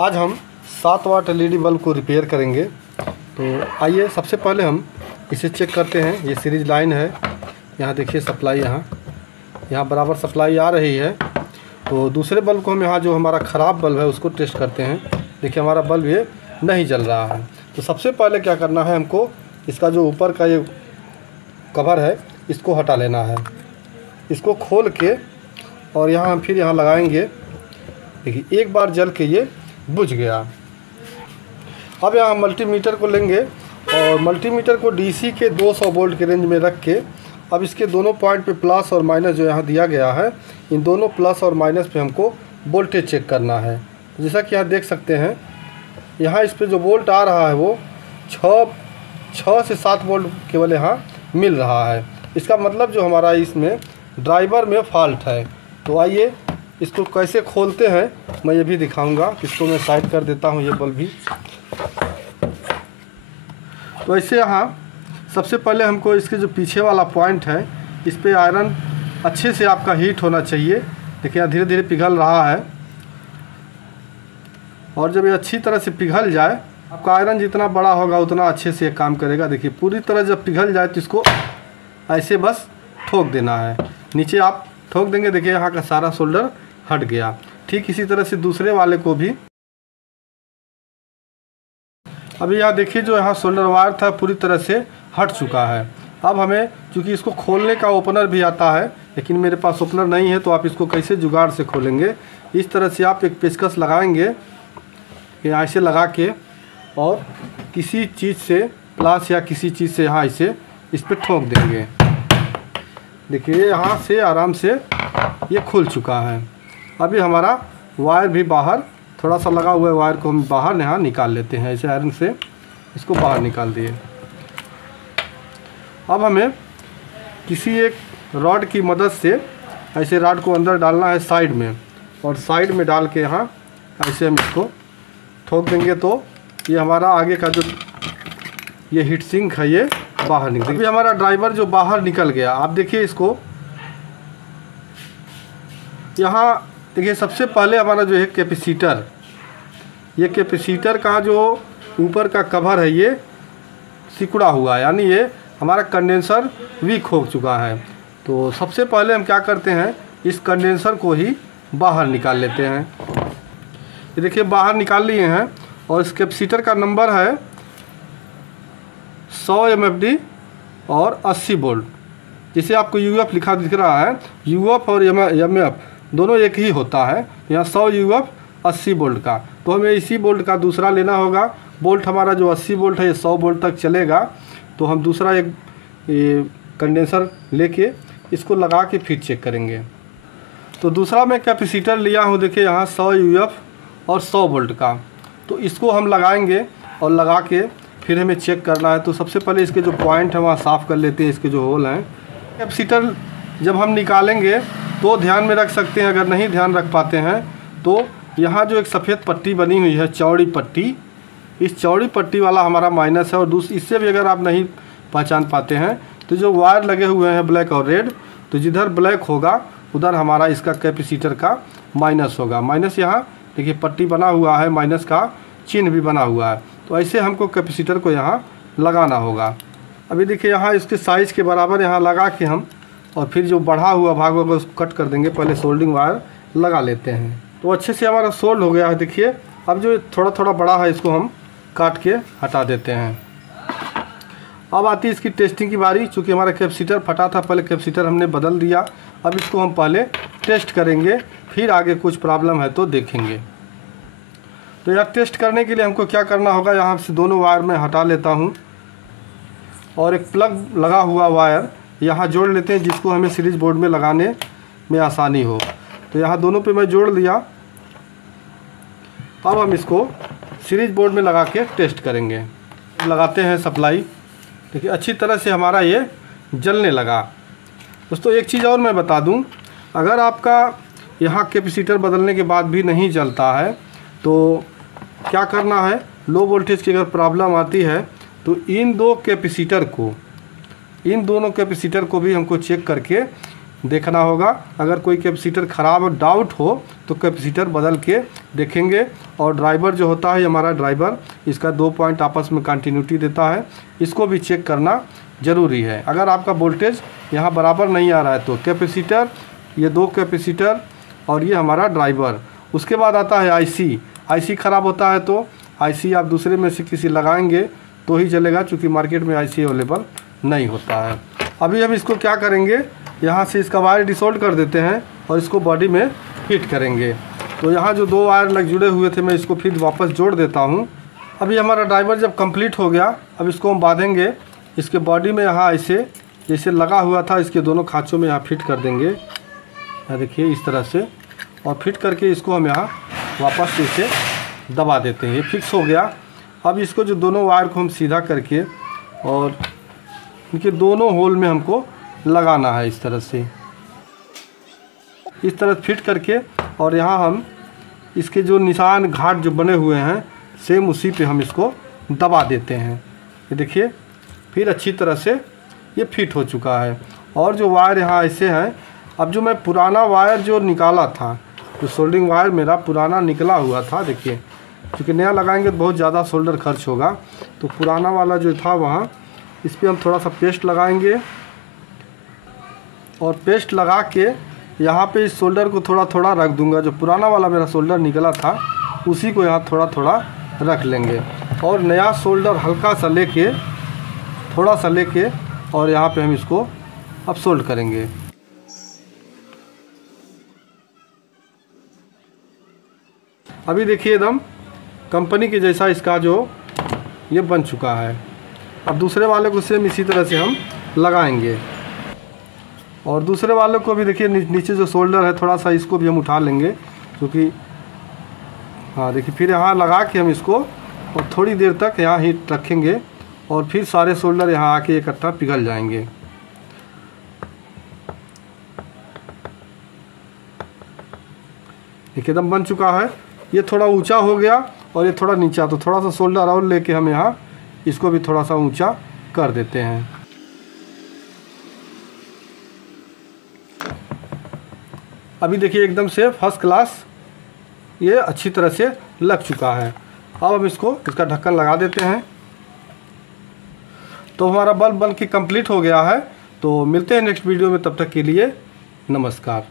आज हम 7 वाट LED bulb को रिपेयर करेंगे। तो आइए सबसे पहले हम इसे चेक करते हैं। ये सीरीज लाइन है, यहाँ देखिए सप्लाई यहाँ बराबर सप्लाई आ रही है। तो दूसरे बल्ब को हम यहाँ जो हमारा ख़राब बल्ब है उसको टेस्ट करते हैं। देखिए हमारा बल्ब ये नहीं जल रहा है। तो सबसे पहले क्या करना है, हमको इसका जो ऊपर का ये कवर है इसको हटा लेना है। इसको खोल के और यहाँ हम फिर यहाँ लगाएंगे। देखिए एक बार जल के ये बुझ गया। अब यहाँ मल्टीमीटर को लेंगे और मल्टीमीटर को डीसी के 200 वोल्ट के रेंज में रख के अब इसके दोनों पॉइंट पे प्लस और माइनस जो यहाँ दिया गया है, इन दोनों प्लस और माइनस पे हमको वोल्टेज चेक करना है। जैसा कि यहाँ देख सकते हैं, यहाँ इस पे जो वोल्ट आ रहा है वो 6 से 7 वोल्ट केवल यहाँ मिल रहा है। इसका मतलब जो हमारा इसमें ड्राइवर में फॉल्ट है। तो आइए इसको कैसे खोलते हैं मैं ये भी दिखाऊंगा। इसको मैं साइड कर देता हूँ ये बल्ब भी। तो ऐसे यहाँ सबसे पहले हमको इसके जो पीछे वाला पॉइंट है इस पे आयरन अच्छे से आपका हीट होना चाहिए। देखिए यहाँ धीरे धीरे पिघल रहा है और जब ये अच्छी तरह से पिघल जाए, आपका आयरन जितना बड़ा होगा उतना अच्छे से काम करेगा। देखिए पूरी तरह जब पिघल जाए तो इसको ऐसे बस ठोक देना है। नीचे आप ठोक देंगे, देखिए यहाँ का सारा सोल्डर हट गया। ठीक इसी तरह से दूसरे वाले को भी। अभी यहाँ देखिए जो यहाँ सोल्डर वायर था पूरी तरह से हट चुका है। अब हमें चूँकि इसको खोलने का ओपनर भी आता है, लेकिन मेरे पास ओपनर नहीं है, तो आप इसको कैसे जुगाड़ से खोलेंगे। इस तरह से आप एक पेचकस लगाएंगे, यहाँ ऐसे लगा के और किसी चीज़ से प्लास या किसी चीज़ से यहाँ इसे इस पर ठोक देंगे। देखिए यहाँ से आराम से ये खुल चुका है। अभी हमारा वायर भी बाहर थोड़ा सा लगा हुआ है, वायर को हम बाहर यहाँ निकाल लेते हैं। ऐसे आयरन से इसको बाहर निकाल दिए। अब हमें किसी एक रॉड की मदद से ऐसे रॉड को अंदर डालना है साइड में, और साइड में डाल के यहाँ ऐसे हम इसको ठोक देंगे। तो ये हमारा आगे का जो ये हीट सिंक है ये बाहर निकल। अभी हमारा ड्राइवर जो बाहर निकल गया। आप देखिए इसको यहाँ देखिए, सबसे पहले हमारा जो है कैपेसिटर, ये कैपेसिटर का जो ऊपर का कवर है ये सिकुड़ा हुआ है, यानी ये हमारा कंडेंसर वीक हो चुका है। तो सबसे पहले हम क्या करते हैं, इस कंडेंसर को ही बाहर निकाल लेते हैं। ये देखिए बाहर निकाल लिए हैं और इस कैपेसिटर का नंबर है 100 MFD और 80 वोल्ट। जिसे आपको UF लिखा दिख रहा है, UF और MF दोनों एक ही होता है। यहाँ 100 UF 80 वोल्ट का, तो हमें इसी वोल्ट का दूसरा लेना होगा। वोल्ट हमारा जो 80 वोल्ट है ये 100 वोल्ट तक चलेगा। तो हम दूसरा एक कंडेंसर लेके इसको लगा के फिर चेक करेंगे। तो दूसरा मैं कैपेसिटर लिया हूँ, देखिए यहाँ 100 UF और 100 वोल्ट का। तो इसको हम लगाएंगे और लगा के फिर हमें चेक करना है। तो सबसे पहले इसके जो पॉइंट है वहाँ साफ़ कर लेते हैं, इसके जो होल हैं। कैपेसिटर जब हम निकालेंगे तो ध्यान में रख सकते हैं, अगर नहीं ध्यान रख पाते हैं तो यहाँ जो एक सफ़ेद पट्टी बनी हुई है, चौड़ी पट्टी, इस चौड़ी पट्टी वाला हमारा माइनस है। और इससे भी अगर आप नहीं पहचान पाते हैं तो जो वायर लगे हुए हैं ब्लैक और रेड, तो जिधर ब्लैक होगा उधर हमारा इसका कैपेसिटर का माइनस होगा। माइनस यहाँ देखिए पट्टी बना हुआ है, माइनस का चिन्ह भी बना हुआ है। तो ऐसे हमको कैपेसिटर को यहाँ लगाना होगा। अभी देखिए यहाँ इसके साइज़ के बराबर यहाँ लगा के हम और फिर जो बढ़ा हुआ भाग होगा उसको कट कर देंगे। पहले सोल्डिंग वायर लगा लेते हैं। तो अच्छे से हमारा सोल्ड हो गया है। देखिए अब जो थोड़ा थोड़ा बड़ा है इसको हम काट के हटा देते हैं। अब आती है इसकी टेस्टिंग की बारी। चूँकि हमारा कैपेसिटर फटा था, पहले कैपेसिटर हमने बदल दिया। अब इसको हम पहले टेस्ट करेंगे, फिर आगे कुछ प्रॉब्लम है तो देखेंगे। तो यह टेस्ट करने के लिए हमको क्या करना होगा, यहाँ से दोनों वायर मैं हटा लेता हूँ और एक प्लग लगा हुआ वायर यहाँ जोड़ लेते हैं, जिसको हमें सीरीज बोर्ड में लगाने में आसानी हो। तो यहाँ दोनों पे मैं जोड़ दिया। अब हम इसको सीरीज बोर्ड में लगा के टेस्ट करेंगे। लगाते हैं सप्लाई। देखिए अच्छी तरह से हमारा ये जलने लगा। दोस्तों एक चीज़ और मैं बता दूं, अगर आपका यहाँ कैपेसिटर बदलने के बाद भी नहीं जलता है तो क्या करना है, लो वोल्टेज की अगर प्रॉब्लम आती है तो इन दोनों कैपेसिटर को भी हमको चेक करके देखना होगा। अगर कोई कैपेसिटर ख़राब और डाउट हो तो कैपेसिटर बदल के देखेंगे। और ड्राइवर जो होता है हमारा ड्राइवर, इसका 2 पॉइंट आपस में कंटिन्यूटी देता है, इसको भी चेक करना ज़रूरी है। अगर आपका वोल्टेज यहाँ बराबर नहीं आ रहा है तो कैपेसिटर, ये 2 कैपेसिटर और ये हमारा ड्राइवर। उसके बाद आता है आईसी ख़राब होता है तो आईसी आप दूसरे में से किसी लगाएंगे तो ही चलेगा, चूँकि मार्केट में आईसी अवेलेबल नहीं होता है। अभी हम इसको क्या करेंगे, यहाँ से इसका वायर डिसोल्ड कर देते हैं और इसको बॉडी में फिट करेंगे। तो यहाँ जो 2 वायर लग जुड़े हुए थे मैं इसको फिर वापस जोड़ देता हूँ। अभी हमारा ड्राइवर जब कंप्लीट हो गया, अब इसको हम बांधेंगे इसके बॉडी में। यहाँ ऐसे जैसे लगा हुआ था इसके दोनों खाँचों में यहाँ फिट कर देंगे, यहाँ देखिए इस तरह से, और फिट करके इसको हम यहाँ वापस इसे दबा देते हैं। ये फिक्स हो गया। अब इसको जो दोनों वायर को हम सीधा करके और इनके दोनों होल में हमको लगाना है इस तरह से, इस तरह फिट करके। और यहाँ हम इसके जो निशान घाट जो बने हुए हैं सेम उसी पे हम इसको दबा देते हैं। ये देखिए फिर अच्छी तरह से ये फिट हो चुका है। और जो वायर यहाँ ऐसे हैं, अब जो मैं पुराना वायर जो निकाला था, जो सोल्डरिंग वायर मेरा पुराना निकला हुआ था, देखिए क्योंकि नया लगाएंगे तो बहुत ज़्यादा सोल्डर खर्च होगा, तो पुराना वाला जो था वहाँ इस पर हम थोड़ा सा पेस्ट लगाएंगे। और पेस्ट लगा के यहाँ पे इस सोल्डर को थोड़ा थोड़ा रख दूंगा। जो पुराना वाला मेरा सोल्डर निकला था उसी को यहाँ थोड़ा थोड़ा रख लेंगे और नया सोल्डर हल्का सा लेके, थोड़ा सा लेके, और यहाँ पे हम इसको अब सोल्ड करेंगे। अभी देखिए एकदम कंपनी के जैसा इसका जो ये बन चुका है। अब दूसरे वाले को सेम इसी तरह से हम लगाएंगे। और दूसरे वाले को भी देखिए नीचे जो शोल्डर है थोड़ा सा इसको भी हम उठा लेंगे, क्योंकि हाँ देखिए फिर यहाँ लगा के हम इसको और थोड़ी देर तक यहाँ ही रखेंगे और फिर सारे शोल्डर यहाँ आके इकट्ठा पिघल जाएंगे। देखिए एकदम बन चुका है। ये थोड़ा ऊंचा हो गया और ये थोड़ा नीचा, तो थोड़ा सा शोल्डर और लेके हम यहाँ इसको भी थोड़ा सा ऊंचा कर देते हैं। अभी देखिए एकदम से फर्स्ट क्लास ये अच्छी तरह से लग चुका है। अब हम इसको इसका ढक्कन लगा देते हैं। तो हमारा बल्ब बन के कंप्लीट हो गया है। तो मिलते हैं नेक्स्ट वीडियो में, तब तक के लिए नमस्कार।